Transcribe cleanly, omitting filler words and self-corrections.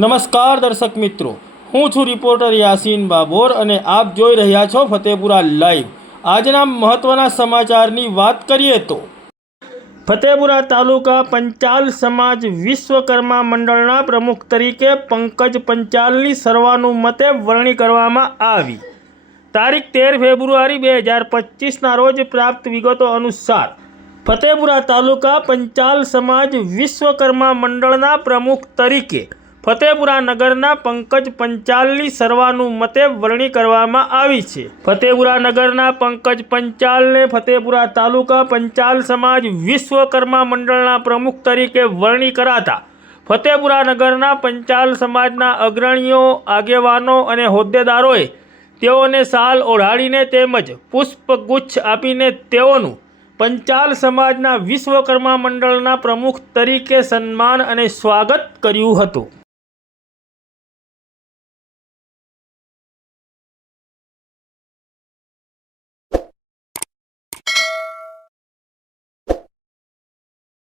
નમસ્કાર દર્શક મિત્રો, હું છું રિપોર્ટર યાસીન બાબોર અને આપ જોઈ રહ્યા છો ફતેપુરા લાઈવ। આજના મહત્વના સમાચારની વાત કરીએ તો ફતેપુરા તાલુકા પંચાલ સમાજ વિશ્વકર્મા મંડળના પ્રમુખ તરીકે પંકજ પંચાલની સર્વાનુમતે વરણી કરવામાં આવી। તારીખ 13 ફેબ્રુઆરી 2025ના રોજ પ્રાપ્ત વિગતો અનુસાર ફતેપુરા તાલુકા પંચાલ સમાજ વિશ્વકર્મા મંડળના પ્રમુખ તરીકે ફતેપુરા નગરના પંકજ પંચાલની સર્વાનુમતે વરણી કરવામાં આવી છે। ફતેપુરા નગરના પંકજ પંચાલને ફતેપુરા તાલુકા પંચાલ સમાજ વિશ્વકર્મા મંડળના પ્રમુખ તરીકે વરણી કરાતા ફતેપુરા નગરના પંચાલ સમાજના અગ્રણીઓ, આગેવાનો અને હોદ્દેદારોએ તેઓને શાલ ઓઢાડીને તેમજ પુષ્પગુચ્છ આપીને તેઓનું પંચાલ સમાજના વિશ્વકર્મા મંડળના પ્રમુખ તરીકે સન્માન અને સ્વાગત કર્યું હતું।